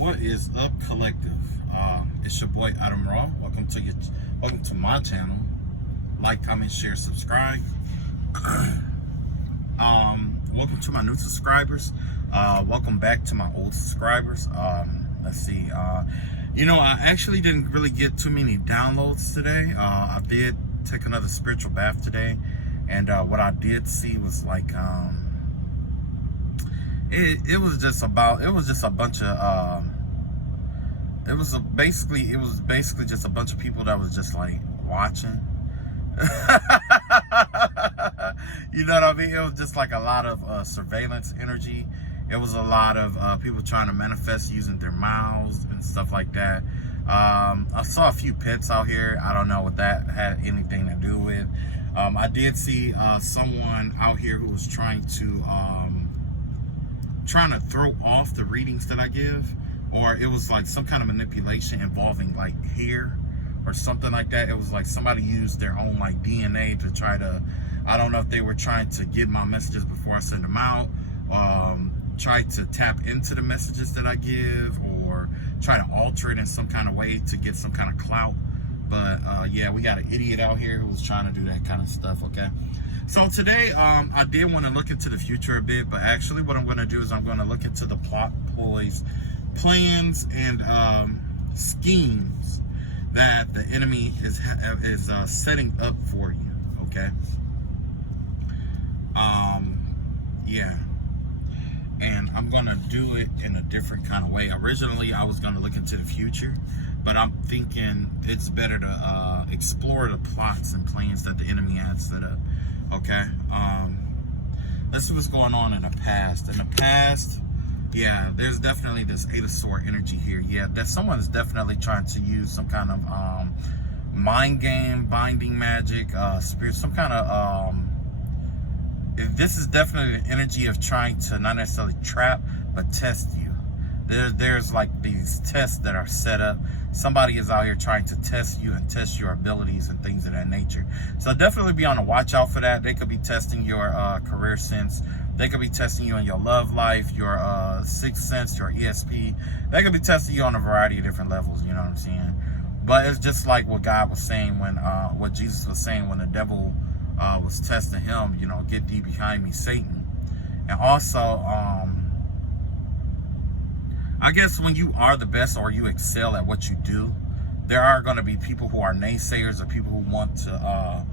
What is up, collective? It's your boy Adam Raw. Welcome to my channel. Like, comment, share, subscribe. Welcome to my new subscribers. Welcome back to my old subscribers. Let's see. I actually didn't really get too many downloads today. I did take another spiritual bath today, and what I did see was like it was just a bunch of it was basically just a bunch of people that was just like watching. You know what I mean? It was just like a lot of surveillance energy. It was a lot of people trying to manifest using their mouths and stuff like that. I saw a few pets out here. I don't know what that had anything to do with. I did see someone out here who was trying to throw off the readings that I give, or it was like some kind of manipulation involving like hair or something like that. It was like somebody used their own like DNA to try to, I don't know if they were trying to get my messages before I send them out, try to tap into the messages that I give, or try to alter it in some kind of way to get some kind of clout. But yeah, we got an idiot out here who's trying to do that kind of stuff. Okay, so today I did want to look into the future a bit, but actually what I'm going to do is I'm going to look into the plot, ploys, plans, and schemes that the enemy is setting up for you. Okay. Yeah, and I'm gonna do it in a different kind of way. Originally I was gonna look into the future, but I'm thinking it's better to explore the plots and plans that the enemy had set up. Okay. Let's see what's going on in the past. In the past, yeah, there's definitely this Eight of Swords energy here. Yeah, that someone is definitely trying to use some kind of mind game, binding magic, spirit, some kind of this is definitely the energy of trying to not necessarily trap, but test you. There's like these tests that are set up. Somebody is out here trying to test you and test your abilities and things of that nature. So definitely be on the watch out for that. They could be testing your career sense. They could be testing you in your love life, your sixth sense, your ESP. They could be testing you on a variety of different levels. You know what I'm saying? But it's just like what God was saying when, what Jesus was saying when the devil was testing him. You know, get thee behind me, Satan. And also, I guess when you are the best or you excel at what you do, there are going to be people who are naysayers or people who want to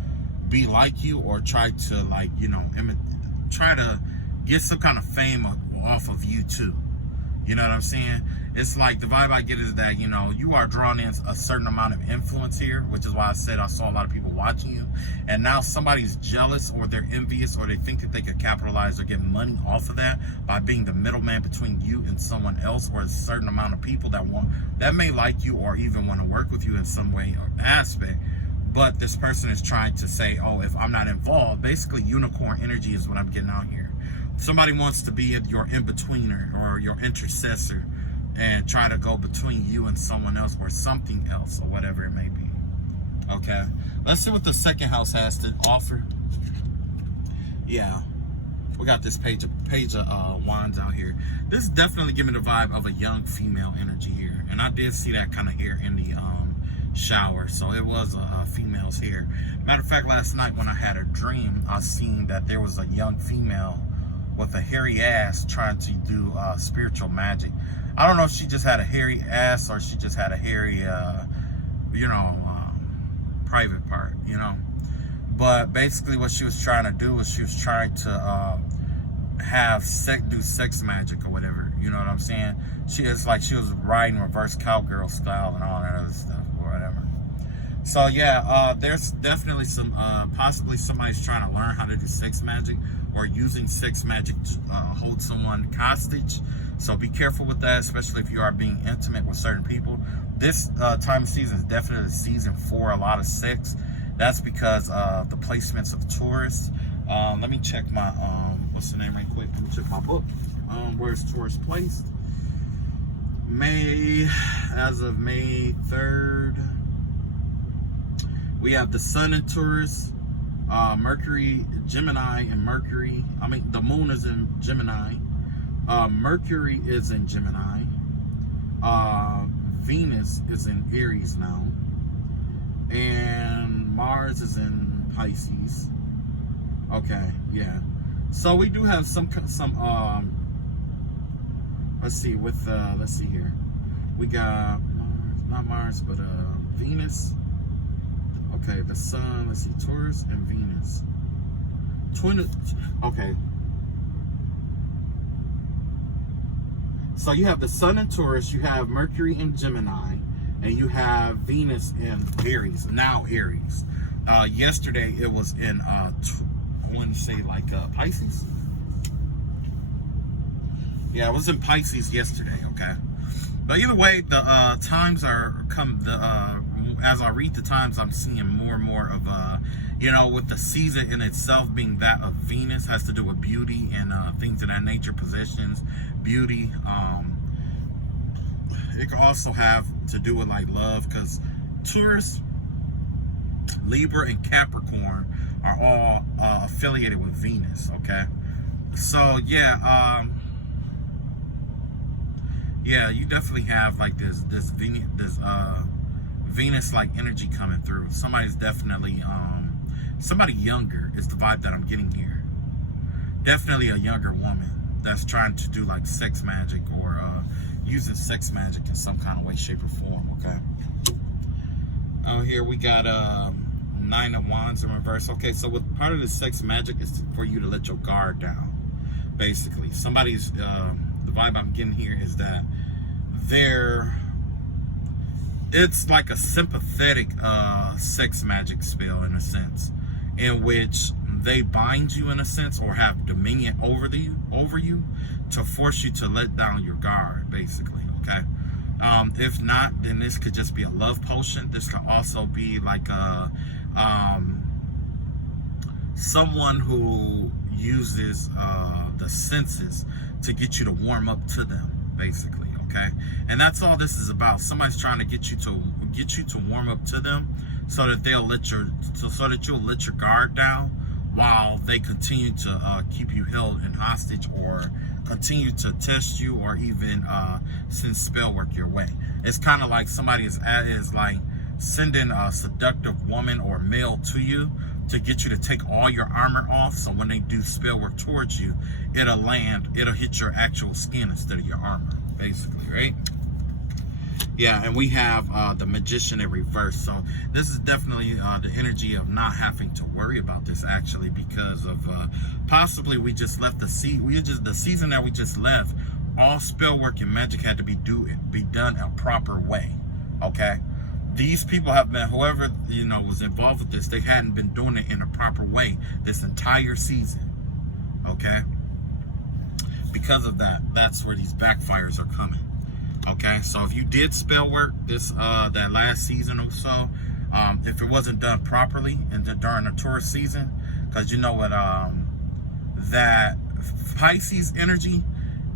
be like you or try to, like, you know, try to get some kind of fame off of you too. You know what I'm saying? It's like the vibe I get is that, you know, you are drawing in a certain amount of influence here, which is why I said I saw a lot of people watching you. And now somebody's jealous or they're envious or they think that they could capitalize or get money off of that by being the middleman between you and someone else, or a certain amount of people that may like you or even want to work with you in some way or aspect. But this person is trying to say, oh, if I'm not involved, basically unicorn energy is what I'm getting out here. Somebody wants to be your in-betweener or your intercessor and try to go between you and someone else or something else or whatever it may be. Okay, let's see what the second house has to offer. Yeah, we got this page of wands out here. This is definitely giving the vibe of a young female energy here, and I did see that kind of here in the shower, so it was a female's hair. Matter of fact, last night when I had a dream, I seen that there was a young female with a hairy ass trying to do spiritual magic. I don't know if she just had a hairy ass or she just had a hairy, private part, you know. But basically what she was trying to do was she was trying to do sex magic or whatever. You know what I'm saying? She was riding reverse cowgirl style and all that other stuff or whatever. So yeah, there's definitely some, possibly somebody's trying to learn how to do sex magic or using sex magic to hold someone hostage. So be careful with that, especially if you are being intimate with certain people. This time of season is definitely season for a lot of sex. That's because of the placements of Taurus. Let me check my, what's the name right quick? Let me check my book. Where's Taurus placed? As of May 3rd, we have the Sun in Taurus, Mercury, Gemini, and the moon is in Gemini. Mercury is in Gemini. Venus is in Aries now, and Mars is in Pisces. Okay, yeah. So we do have some let's see let's see here. We got Mars, not Mars, but Venus. Okay, the Sun. Let's see, Taurus and Venus. Okay. So you have the Sun in Taurus, you have Mercury in Gemini, and you have Venus in Aries. Now Aries. Yesterday it was in I want to say like Pisces. Yeah, it was in Pisces yesterday. Okay, but either way, the times are as I read the times, I'm seeing more and more of with the season in itself being that of Venus, has to do with beauty and things of that nature, possessions, beauty. It can also have to do with like love, because Taurus, Libra, and Capricorn are all affiliated with Venus. Okay, so yeah, you definitely have like this Venus like energy coming through. Somebody's definitely somebody younger is the vibe that I'm getting here. Definitely a younger woman that's trying to do like sex magic or using sex magic in some kind of way, shape, or form. Okay. Here we got 9 of Wands in reverse. Okay, so with part of the sex magic is for you to let your guard down. Basically, somebody's the vibe I'm getting here is that it's like a sympathetic sex magic spell in a sense, in which they bind you in a sense or have dominion over you to force you to let down your guard, basically. Okay. If not, then this could just be a love potion. This could also be like a someone who uses the senses to get you to warm up to them, basically. Okay, and that's all this is about. Somebody's trying to get you to warm up to them, so that you'll let your guard down while they continue to keep you held and hostage, or continue to test you, or even send spell work your way. It's kind of like somebody is like sending a seductive woman or male to you to get you to take all your armor off, so when they do spell work towards you, it'll hit your actual skin instead of your armor, basically, right? Yeah, and we have the Magician in reverse. So this is definitely the energy of not having to worry about this, actually, because of possibly we just left the season that we just left. All spell work and magic had to be done a proper way. Okay, these people have been, whoever was involved with this, they hadn't been doing it in a proper way this entire season. Okay, because of that, that's where these backfires are coming. Okay, so if you did spell work this that last season or so, if it wasn't done properly and during the Taurus season, because you know what, that Pisces energy,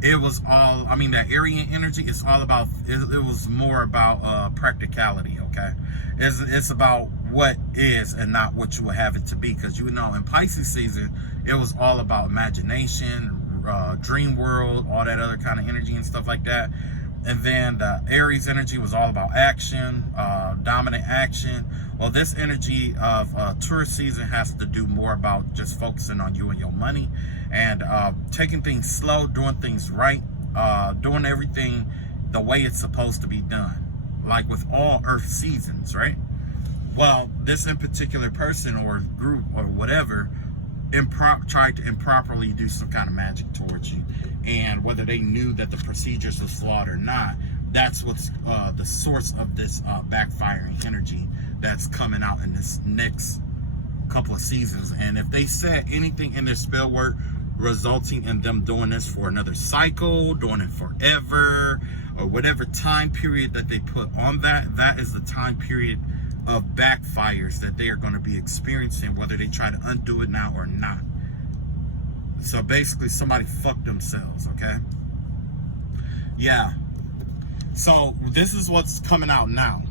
it was all, that Aryan energy is all about, it was more about practicality. Okay, it's about what is and not what you will have it to be, because in Pisces season it was all about imagination, dream world, all that other kind of energy and stuff like that. And then the Aries energy was all about action, dominant action. Well, this energy of Taurus season has to do more about just focusing on you and your money, and taking things slow, doing things right, doing everything the way it's supposed to be done, like with all Earth seasons, right? Well, this in particular person or group or whatever tried to improperly do some kind of magic towards you, and whether they knew that the procedures was flawed or not, that's what's the source of this backfiring energy that's coming out in this next couple of seasons. And if they said anything in their spell work resulting in them doing this for another cycle, doing it forever, or whatever time period that they put on that is the time period of backfires that they are going to be experiencing, whether they try to undo it now or not. So basically somebody fucked themselves. Okay, yeah, so this is what's coming out now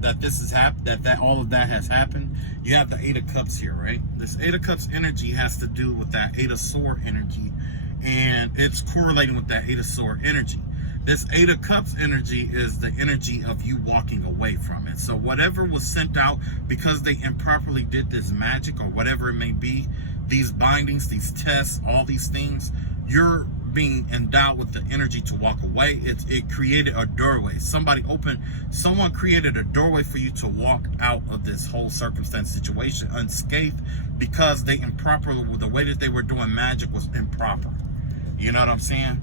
that this has happened, that all of that has happened. You have the 8 of Cups here, right? This 8 of Cups energy has to do with that 8 of Sword energy, and it's correlating with that 8 of Sword energy. This Eight of Cups energy is the energy of you walking away from it. So whatever was sent out, because they improperly did this magic or whatever it may be, these bindings, these tests, all these things, you're being endowed with the energy to walk away. It created a doorway. Someone created a doorway for you to walk out of this whole circumstance situation unscathed, because the way that they were doing magic was improper. You know what I'm saying?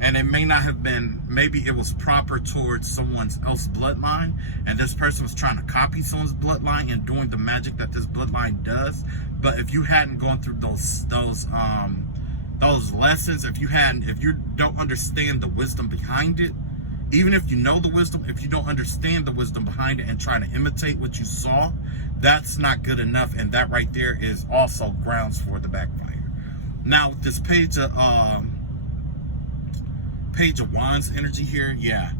And it may not have been, maybe it was proper towards someone else's bloodline, and this person was trying to copy someone's bloodline and doing the magic that this bloodline does. But if you hadn't gone through those lessons, if you don't understand the wisdom behind it, even if you know the wisdom, if you don't understand the wisdom behind it and try to imitate what you saw, that's not good enough. And that right there is also grounds for the backfire. Now, with this Page of Wands energy here, yeah,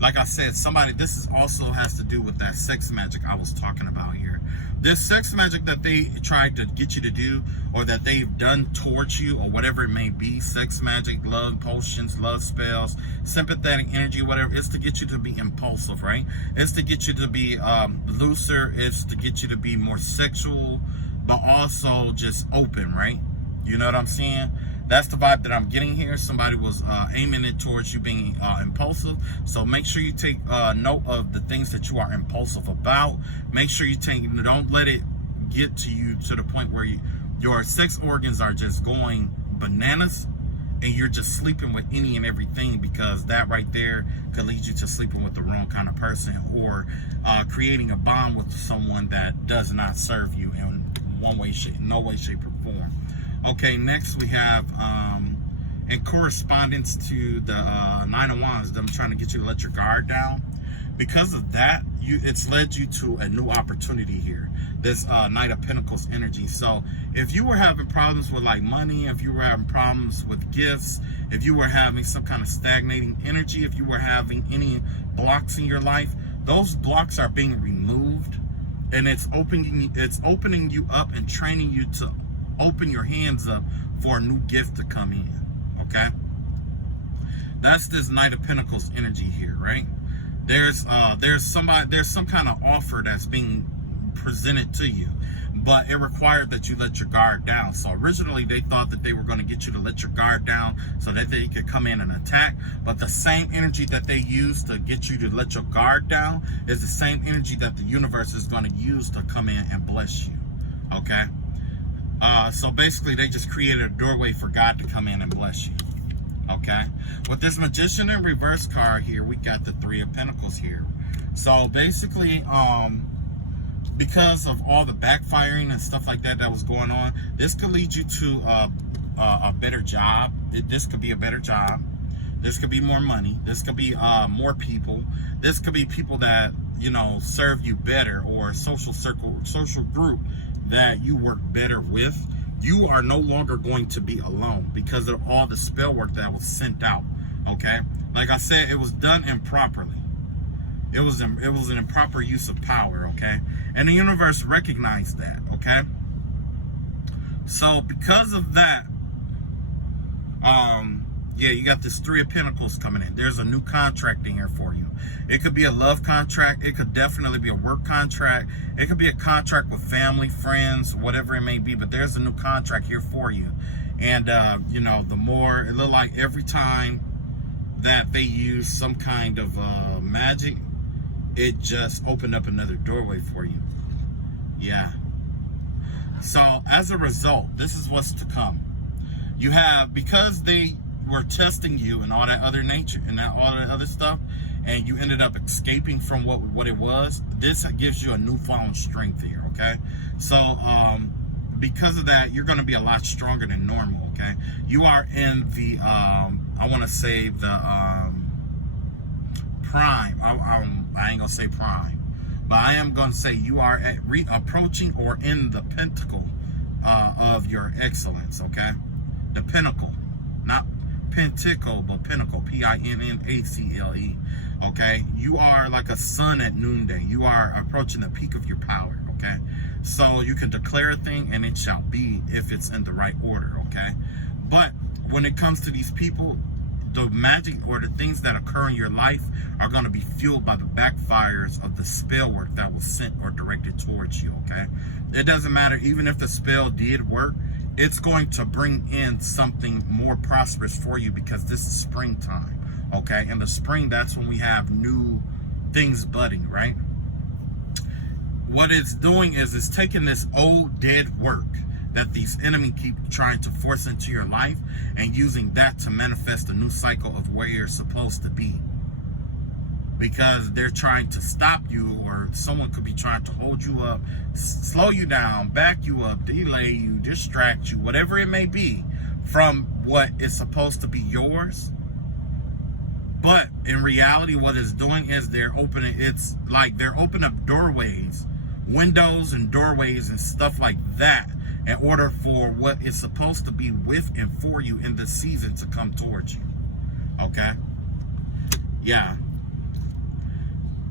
like I said, this is also has to do with that sex magic I was talking about here. This sex magic that they tried to get you to do, or that they've done towards you, or whatever it may be, sex magic, love potions, love spells, sympathetic energy, whatever, it's to get you to be impulsive, right? It's to get you to be looser. It's to get you to be more sexual, but also just open, right? You know what I'm saying? That's the vibe that I'm getting here. Somebody was aiming it towards you being impulsive. So make sure you take note of the things that you are impulsive about. Make sure don't let it get to you to the point where your sex organs are just going bananas and you're just sleeping with any and everything, because that right there could lead you to sleeping with the wrong kind of person, or creating a bond with someone that does not serve you in no way, shape, or form. Okay, next we have, in correspondence to the Nine of Wands, them trying to get you to let your guard down. Because of that, it's led you to a new opportunity here. This Knight of Pentacles energy. So if you were having problems with like money, if you were having problems with gifts, if you were having some kind of stagnating energy, if you were having any blocks in your life, those blocks are being removed, and it's opening you up and training you to open your hands up for a new gift to come in. Okay, that's this Knight of Pentacles energy here, right? There's some kind of offer that's being presented to you, but it required that you let your guard down. So originally they thought that they were going to get you to let your guard down so that they could come in and attack, but the same energy that they used to get you to let your guard down is the same energy that the universe is going to use to come in and bless you. Okay, so basically they just created a doorway for God to come in and bless you. Okay, with this Magician in reverse card here, we got the Three of Pentacles here. So basically, because of all the backfiring and stuff like that was going on, this could lead you to a better job. This could be a better job. This could be more money. This could be more people. This could be people that, you know, serve you better, or a social group that you work better with. You are no longer going to be alone because of all the spell work that was sent out. Okay, like I said, it was done improperly. It was an improper use of power. Okay, and the universe recognized that. Okay, so because of that, yeah, you got this Three of Pentacles coming in. There's a new contract in here for you. It could be a love contract. It could definitely be a work contract. It could be a contract with family, friends, whatever it may be. But there's a new contract here for you. And, you know, the more, it looked like every time that they use some kind of magic, it just opened up another doorway for you. Yeah. So as a result, this is what's to come. You have, because they were testing you and all that other nature and all that other stuff, and you ended up escaping from what it was, this gives you a newfound strength here. Okay, so because of that, you're going to be a lot stronger than normal. Okay, you are in the I want to say the prime. I ain't gonna say prime, but I am gonna say you are approaching or in the pinnacle of your excellence. Okay, the pinnacle, not pentacle, but pinnacle, P-I-N-N-A-C-L-E. Okay, you are like a sun at noonday. You are approaching the peak of your power. Okay, so you can declare a thing and it shall be if it's in the right order. Okay, but when it comes to these people, the magic or the things that occur in your life are going to be fueled by the backfires of the spell work that was sent or directed towards you, okay? It doesn't matter, even if the spell did work, it's going to bring in something more prosperous for you, because this is springtime, okay? In the spring, that's when we have new things budding, right? What it's doing is it's taking this old dead work that these enemies keep trying to force into your life and using that to manifest a new cycle of where you're supposed to be. Because they're trying to stop you, or someone could be trying to hold you up, slow you down, back you up, delay you, distract you, whatever it may be, from what is supposed to be yours. But in reality, what it's doing is they're opening up doorways, windows and doorways and stuff like that, in order for what is supposed to be with and for you in this season to come towards you. Okay? Yeah.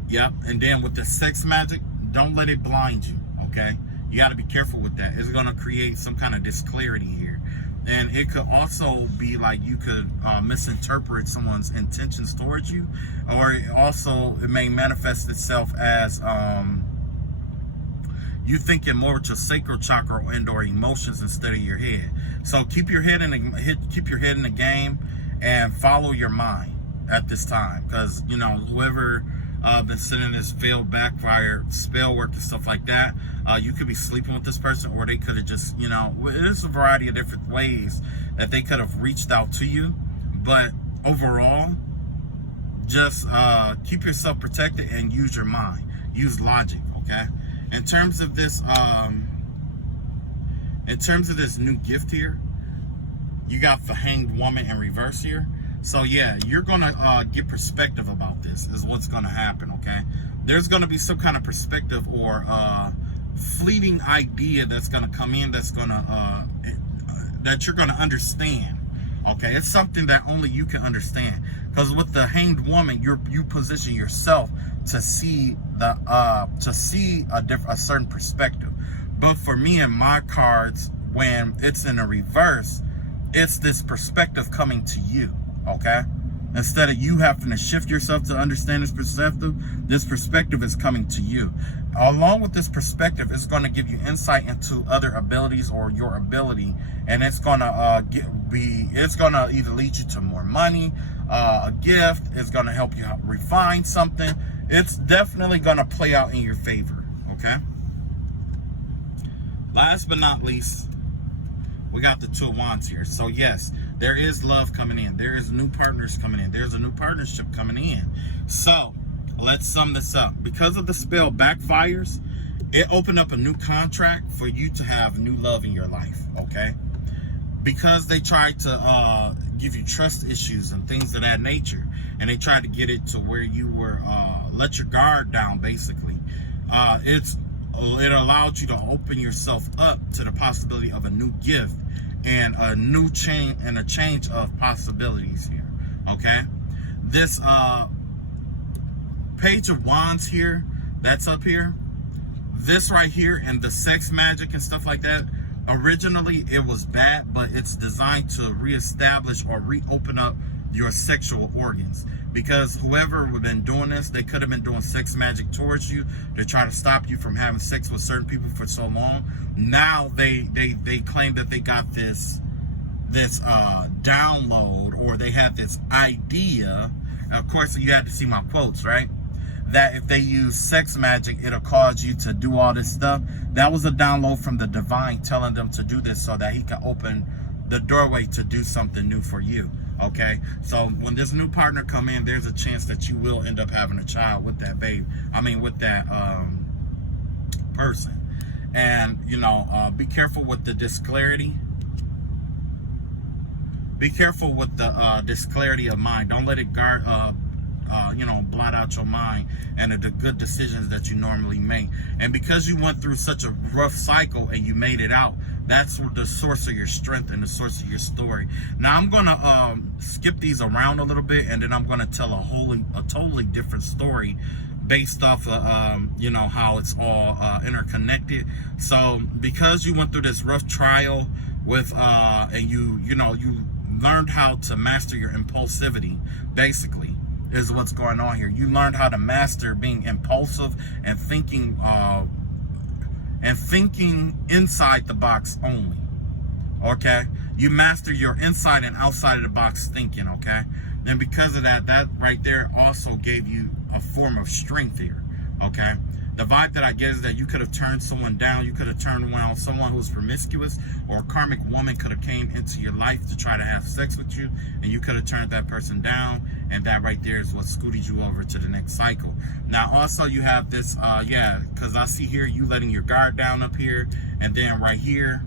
Yep. And then with the sex magic, don't let it blind you. Okay? You got to be careful with that. It's going to create some kind of disclarity here. And it could also be like you could misinterpret someone's intentions towards you. Or it may manifest itself as you thinking more with your sacral chakra and or emotions instead of your head. So keep your head in the game and follow your mind at this time, because you know whoever been sending this failed backfire spell work and stuff like that, you could be sleeping with this person, or they could have just, you know, there's a variety of different ways that they could have reached out to you. But overall, just keep yourself protected and use your mind, use logic. Okay. In terms of this new gift here, you got the Hanged Woman in reverse here. So yeah, you're gonna get perspective about this is what's gonna happen, okay? There's gonna be some kind of perspective or fleeting idea that's gonna come in that's gonna that you're gonna understand. Okay, it's something that only you can understand. Because with the Hanged Woman, you position yourself to see a certain perspective. But for me and my cards, when it's in a reverse, it's this perspective coming to you. Okay, instead of you having to shift yourself to understand this perspective is coming to you. Along with this perspective, it's going to give you insight into other abilities or your ability, and it's going to either lead you to more money, a gift. It's going to help you refine something. It's definitely going to play out in your favor. Okay. Last but not least, we got the Two of Wands here. So yes, there is love coming in. There is new partners coming in. There's a new partnership coming in. So let's sum this up. Because of the spell backfires, it opened up a new contract for you to have new love in your life. Okay. Because they tried to give you trust issues and things of that nature, and they tried to get it to where you were let your guard down. Basically, it allowed you to open yourself up to the possibility of a new gift and a new change of possibilities here. Okay, this Page of Wands here, that's up here, this right here, and the sex magic and stuff like that, originally it was bad, but it's designed to reestablish or reopen up your sexual organs. Because whoever would have been doing this, they could have been doing sex magic towards you to try to stop you from having sex with certain people for so long. Now they claim that they got this download, or they had this idea. Of course, you had to see my quotes, right? That if they use sex magic, it'll cause you to do all this stuff. That was a download from the divine telling them to do this so that he can open the doorway to do something new for you. Okay, so when this new partner come in, there's a chance that you will end up having a child with that babe. I mean, with that person. And you know, be careful with the disclarity. Be careful with the disclarity of mind. Don't let it blot out your mind and the good decisions that you normally make. And because you went through such a rough cycle and you made it out, that's the source of your strength and the source of your story. Now I'm gonna skip these around a little bit, and then I'm gonna tell a totally different story based off of how it's all interconnected. So because you went through this rough trial with and you learned how to master your impulsivity, basically, is what's going on here. You learned how to master being impulsive and thinking inside the box only. Okay? You master your inside and outside of the box thinking, okay? Then because of that, that right there also gave you a form of strength here, okay? The vibe that I get is that you could have turned someone down. You could have turned on someone who was promiscuous, or a karmic woman could have came into your life to try to have sex with you, and you could have turned that person down, and that right there is what scooted you over to the next cycle. Now, also you have this, because I see here you letting your guard down up here, and then right here,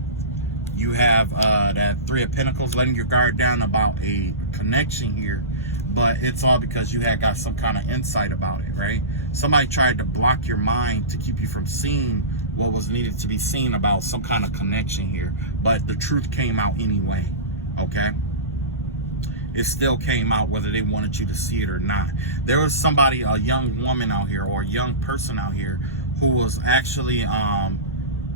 you have that Three of Pentacles, letting your guard down about a connection here. But it's all because you had got some kind of insight about it, right? Somebody tried to block your mind to keep you from seeing what was needed to be seen about some kind of connection here. But the truth came out anyway, okay? It still came out whether they wanted you to see it or not. There was somebody, a young woman out here, or a young person out here, who was actually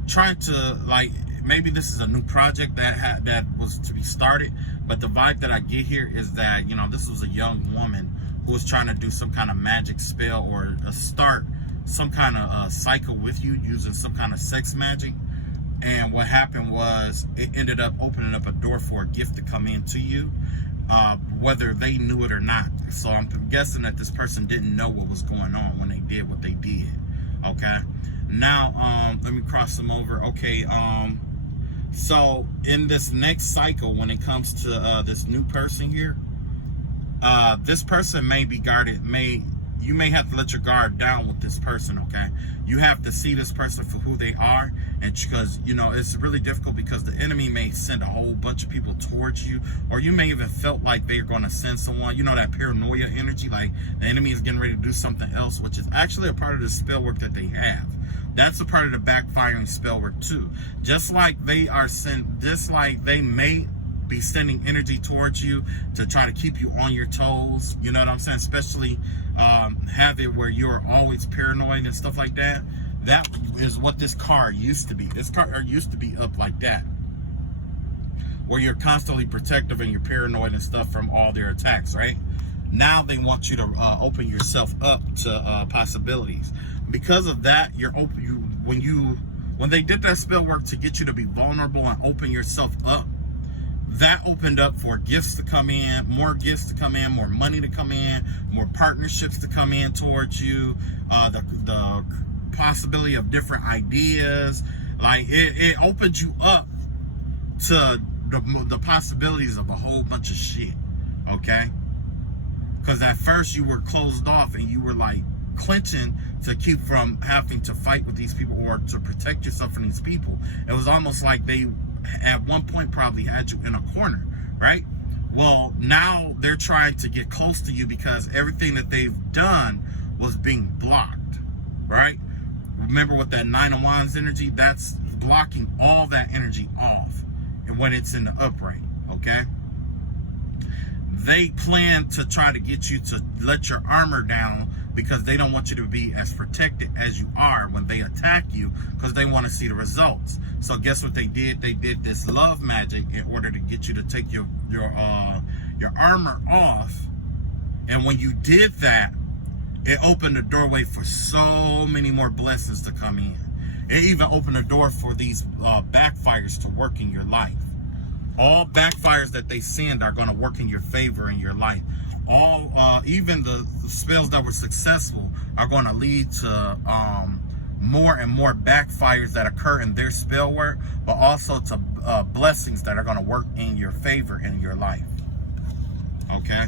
trying to, like, maybe this is a new project that was to be started, but the vibe that I get here is that, you know, this was a young woman who was trying to do some kind of magic spell or start some kind of cycle with you using some kind of sex magic. And what happened was it ended up opening up a door for a gift to come into you, whether they knew it or not. So I'm guessing that this person didn't know what was going on when they did what they did. Okay. Now, let me cross them over. Okay. So in this next cycle, when it comes to this new person here, this person may be guarded, you may have to let your guard down with this person, okay? You have to see this person for who they are, and because, you know, it's really difficult because the enemy may send a whole bunch of people towards you, or you may even felt like they're going to send someone, you know, that paranoia energy, like the enemy is getting ready to do something else, which is actually a part of the spell work that they have. That's a part of the backfiring spell work too. Just like they are they may be sending energy towards you to try to keep you on your toes. You know what I'm saying? Especially have it where you're always paranoid and stuff like that. That is what this card used to be. This card used to be up like that, where you're constantly protective and you're paranoid and stuff from all their attacks, right? Now they want you to open yourself up to possibilities. Because of that, you're open. When they did that spell work to get you to be vulnerable and open yourself up, that opened up for gifts to come in, more gifts to come in, more money to come in, more partnerships to come in towards you, the possibility of different ideas. Like it opened you up to the possibilities of a whole bunch of shit, okay? Because at first you were closed off and you were like clenching to keep from having to fight with these people or to protect yourself from these people. It was almost like they at one point probably had you in a corner, right? Well, now they're trying to get close to you because everything that they've done was being blocked, right? Remember with that Nine of Wands energy, that's blocking all that energy off, and when it's in the upright, okay? They plan to try to get you to let your armor down because they don't want you to be as protected as you are when they attack you, because they want to see the results. So guess what they did? They did this love magic in order to get you to take your armor off. And when you did that, it opened the doorway for so many more blessings to come in. It even opened the door for these backfires to work in your life. All backfires that they send are going to work in your favor in your life. All, even the spells that were successful are going to lead to more and more backfires that occur in their spell work, but also to blessings that are going to work in your favor in your life. Okay?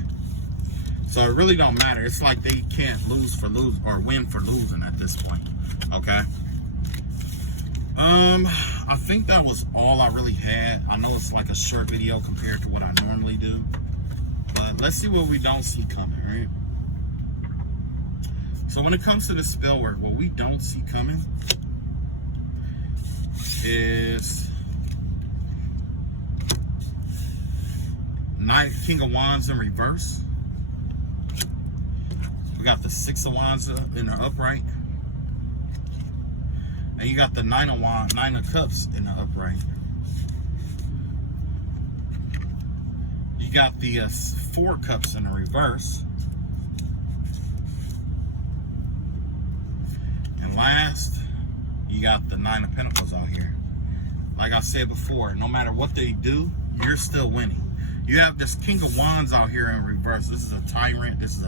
So it really don't matter. It's like they can't lose for lose or win for losing at this point. Okay? I think that was all I really had. I know it's like a short video compared to what I normally do, but let's see what we don't see coming, right? So when it comes to the spell work, what we don't see coming is King of Wands in reverse. We got the Six of Wands in the upright. And you got the Nine of Cups in the upright. You got the 4 cups in the reverse. And last, you got the 9 of Pentacles out here. Like I said before, no matter what they do, you're still winning. You have this King of Wands out here in reverse. This is a tyrant. This is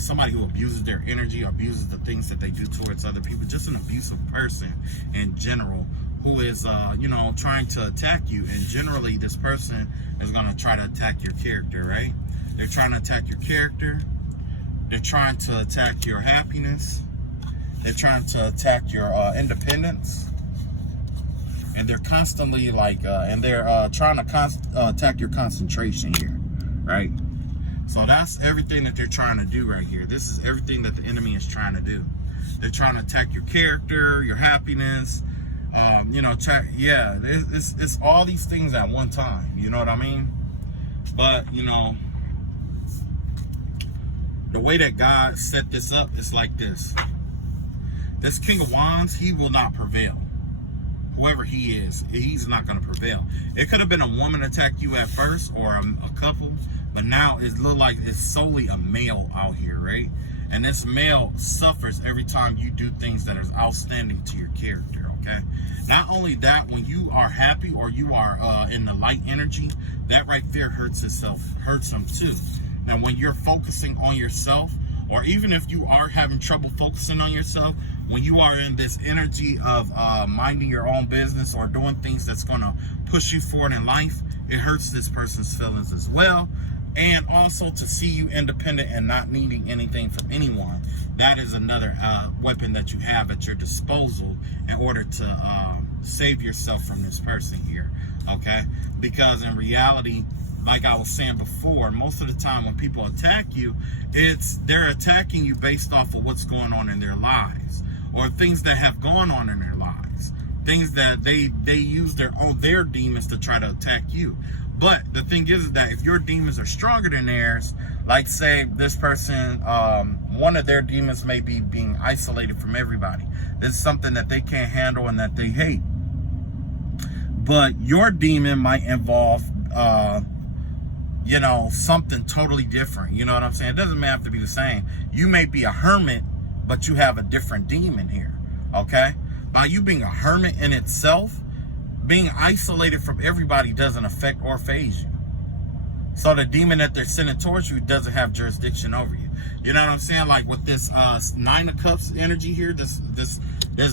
somebody who abuses their energy, abuses the things that they do towards other people. Just an abusive person in general who is, you know, trying to attack you. And generally, this person is going to try to attack your character, right? They're trying to attack your character. They're trying to attack your happiness. They're trying to attack your independence. And they're constantly like, and they're trying to attack your concentration here, right? So that's everything that they're trying to do right here. This is everything that the enemy is trying to do. They're trying to attack your character, your happiness, you know, yeah, it's all these things at one time, you know what I mean? But, you know, the way that God set this up is like this. This King of Wands, he will not prevail. Whoever he is, he's not going to prevail. It could have been a woman attack you at first, or a couple, but now it looks like it's solely a male out here, right? And this male suffers every time you do things that is outstanding to your character, okay? Not only that, when you are happy or you are in the light energy, that right there hurts them too. Now, when you're focusing on yourself, or even if you are having trouble focusing on yourself, when you are in this energy of minding your own business or doing things that's going to push you forward in life, it hurts this person's feelings as well. And also to see you independent and not needing anything from anyone. That is another weapon that you have at your disposal in order to save yourself from this person here, okay? Because in reality, like I was saying before, most of the time when people attack you, they're attacking you based off of what's going on in their lives, or things that have gone on in their lives, things that they use their demons to try to attack you. But the thing is that if your demons are stronger than theirs, like say this person, one of their demons may be being isolated from everybody. This is something that they can't handle and that they hate. But your demon might involve you know, something totally different. You know what I'm saying? It doesn't have to be the same. You may be a hermit, but you have a different demon here, okay? By you being a hermit in itself, being isolated from everybody doesn't affect or phase you. So the demon that they're sending towards you doesn't have jurisdiction over you. You know what I'm saying? Like with this 9 of Cups energy here, this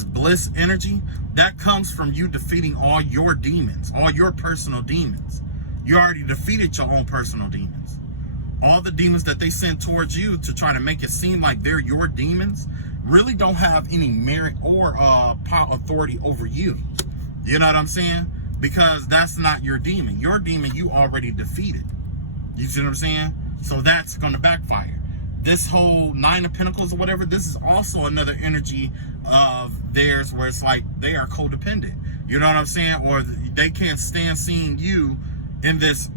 bliss energy, that comes from you defeating all your demons, all your personal demons. You already defeated your own personal demons. All the demons that they send towards you to try to make it seem like they're your demons really don't have any merit or power authority over you. You know what I'm saying? Because that's not your demon. Your demon you already defeated. You see what I'm saying? So that's going to backfire. This whole 9 of Pentacles or whatever, this is also another energy of theirs where it's like they are codependent. You know what I'm saying? Or they can't stand seeing you in this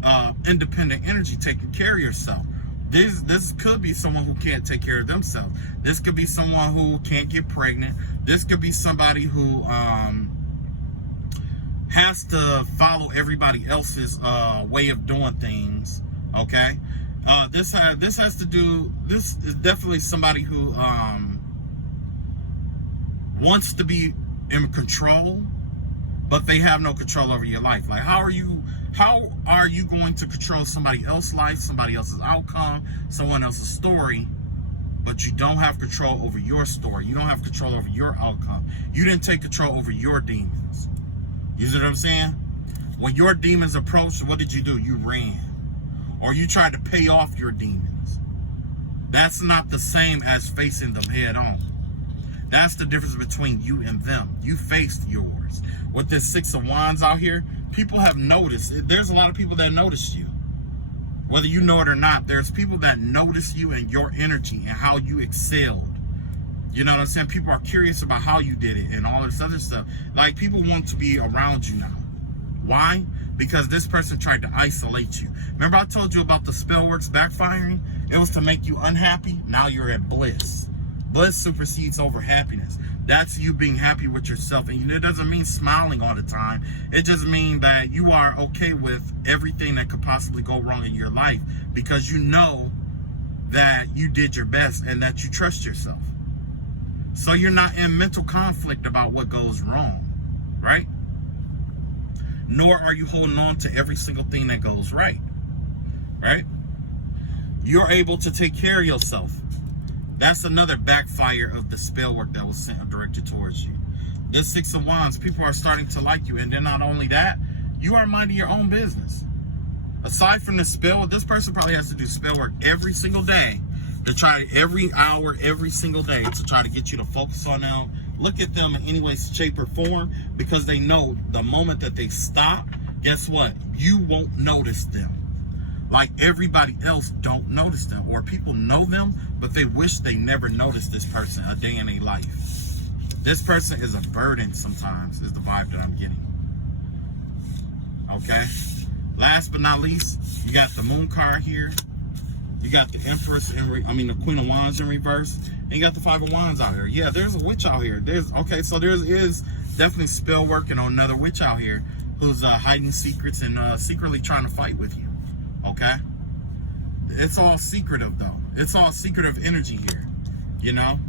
independent energy taking care of yourself. This could be someone who can't take care of themselves. This could be someone who can't get pregnant. This could be somebody who has to follow everybody else's way of doing things, okay? This is definitely somebody who wants to be in control, but they have no control over your life. Like, how are you going to control somebody else's life, somebody else's outcome, someone else's story, but you don't have control over your story? You don't have control over your outcome. You didn't take control over your demons. You see what I'm saying? When your demons approached, what did you do? You ran. Or you tried to pay off your demons. That's not the same as facing them head on. That's the difference between you and them. You faced yours. With this 6 of Wands out here, people have noticed. There's a lot of people that noticed you. Whether you know it or not, there's people that notice you and your energy and how you excelled. You know what I'm saying? People are curious about how you did it and all this other stuff. Like, people want to be around you now. Why? Because this person tried to isolate you. Remember I told you about the spell works backfiring? It was to make you unhappy. Now you're at bliss. Bliss supersedes over happiness. That's you being happy with yourself. And it doesn't mean smiling all the time. It just means that you are okay with everything that could possibly go wrong in your life, because you know that you did your best and that you trust yourself. So you're not in mental conflict about what goes wrong, right? Nor are you holding on to every single thing that goes right, right? You're able to take care of yourself. That's another backfire of the spell work that was sent and directed towards you. This Six of Wands, people are starting to like you. And then not only that, you are minding your own business. Aside from the spell, this person probably has to do spell work every single day to try to, every hour, every single day, to try to get you to focus on them, look at them in any way, shape, or form, because they know the moment that they stop, guess what? You won't notice them. Like everybody else don't notice them, or people know them, but they wish they never noticed this person a day in their life. This person is a burden sometimes, is the vibe that I'm getting. Okay? Last but not least, you got the Moon card here. You got the Empress, the Queen of Wands in reverse. And you got the Five of Wands out here. Yeah, there's a witch out here. So there is definitely spell working on another witch out here who's hiding secrets and secretly trying to fight with you. Okay? It's all secretive, though. It's all secretive energy here. You know?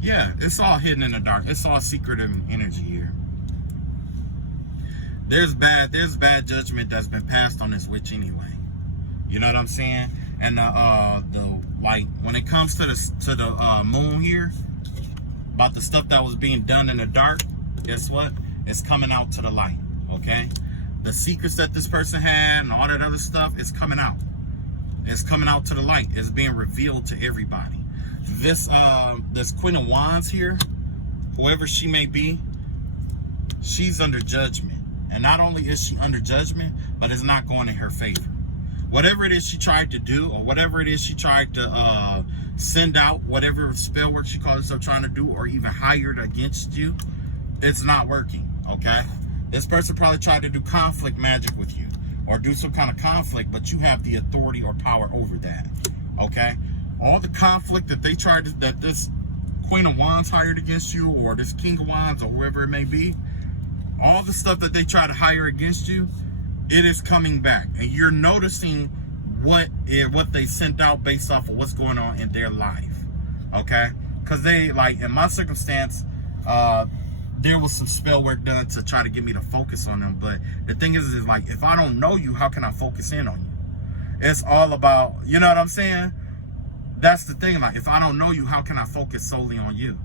Yeah, it's all hidden in the dark. It's all secretive energy here. There's bad judgment that's been passed on this witch anyway. You know what I'm saying? And when it comes to the moon here, about the stuff that was being done in the dark, guess what? It's coming out to the light. Okay? The secrets that this person had and all that other stuff is coming out. It's coming out to the light. It's being revealed to everybody. This Queen of Wands here, whoever she may be, she's under judgment. And not only is she under judgment, but it's not going in her favor. Whatever it is she tried to do, or whatever it is she tried to send out, whatever spell work she calls herself trying to do, or even hired against you, it's not working, okay? This person probably tried to do conflict magic with you, or do some kind of conflict, but you have the authority or power over that, okay? All the conflict that that this Queen of Wands hired against you, or this King of Wands, or whoever it may be, all the stuff that they try to hire against you, it is coming back. And you're noticing what they sent out based off of what's going on in their life. Okay? Because they, like, in my circumstance, there was some spell work done to try to get me to focus on them. But the thing is like, if I don't know you, how can I focus in on you? It's all about, you know what I'm saying? That's the thing. Like, if I don't know you, how can I focus solely on you?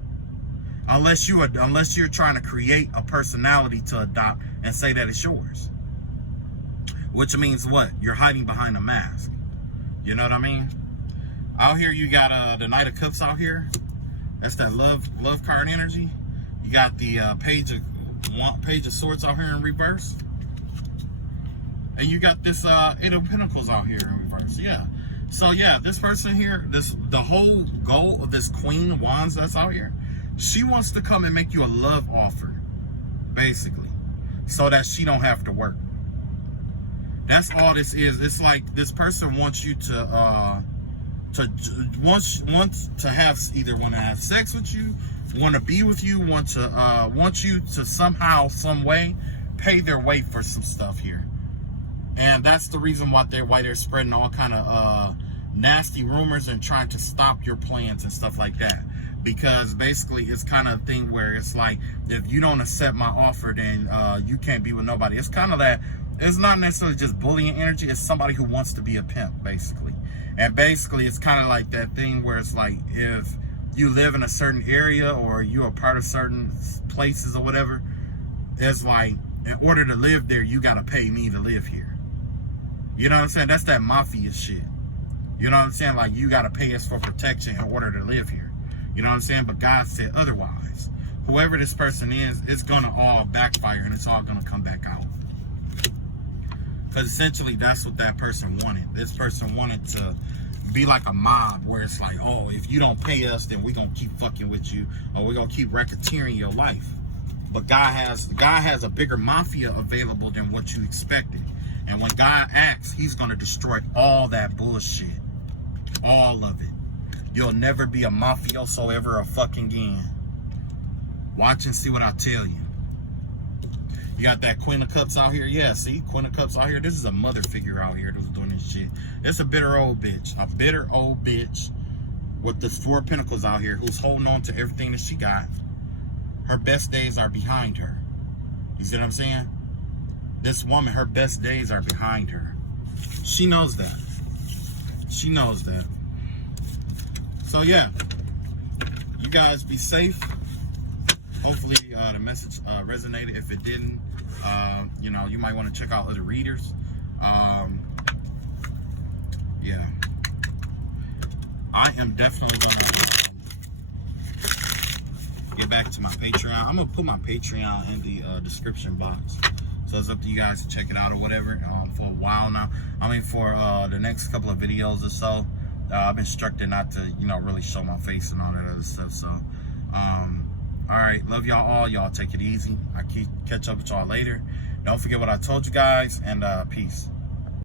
Unless you're trying to create a personality to adopt and say that it's yours. Which means what? You're hiding behind a mask. You know what I mean? Out here you got the Knight of Cups out here. That's that love card energy. You got the Page of Swords out here in reverse. And you got this Eight of Pentacles out here in reverse. Yeah. So yeah, this person here, the whole goal of this Queen of Wands that's out here, she wants to come and make you a love offer, basically, so that she don't have to work. That's all this is. It's like this person wants you to either want to have sex with you, want to be with you, want you to somehow, some way, pay their way for some stuff here. And that's the reason why they're spreading all kind of nasty rumors and trying to stop your plans and stuff like that. Because basically it's kind of a thing where it's like, if you don't accept my offer, then you can't be with nobody. It's kind of that, it's not necessarily just bullying energy, it's somebody who wants to be a pimp, basically. And basically it's kind of like that thing where it's like, if you live in a certain area or you're a part of certain places or whatever, it's like, in order to live there, you got to pay me to live here. You know what I'm saying? That's that mafia shit. You know what I'm saying? Like, you got to pay us for protection in order to live here. You know what I'm saying? But God said otherwise. Whoever this person is, it's going to all backfire and it's all going to come back out. Because essentially that's what that person wanted. This person wanted to be like a mob where it's like, oh, if you don't pay us, then we're going to keep fucking with you, or we're going to keep racketeering your life. But God has a bigger mafia available than what you expected. And when God acts, he's going to destroy all that bullshit. All of it. You'll never be a mafioso ever a fucking again. Watch and see what I tell you. You got that Queen of Cups out here? Yeah, see? Queen of Cups out here. This is a mother figure out here who's doing this shit. It's a bitter old bitch. A bitter old bitch with this Four of Pentacles out here who's holding on to everything that she got. Her best days are behind her. You see what I'm saying? This woman, her best days are behind her. She knows that. She knows that. So yeah, you guys be safe. Hopefully the message resonated. If it didn't, you know, you might want to check out other readers. Yeah, I am definitely going to get back to my Patreon. I'm going to put my Patreon in the description box. So it's up to you guys to check it out or whatever for a while now. I mean, for the next couple of videos or so, I've been instructed not to, you know, really show my face and all that other stuff. So, all right, love y'all all. Y'all take it easy. I catch up with y'all later. Don't forget what I told you guys, and peace.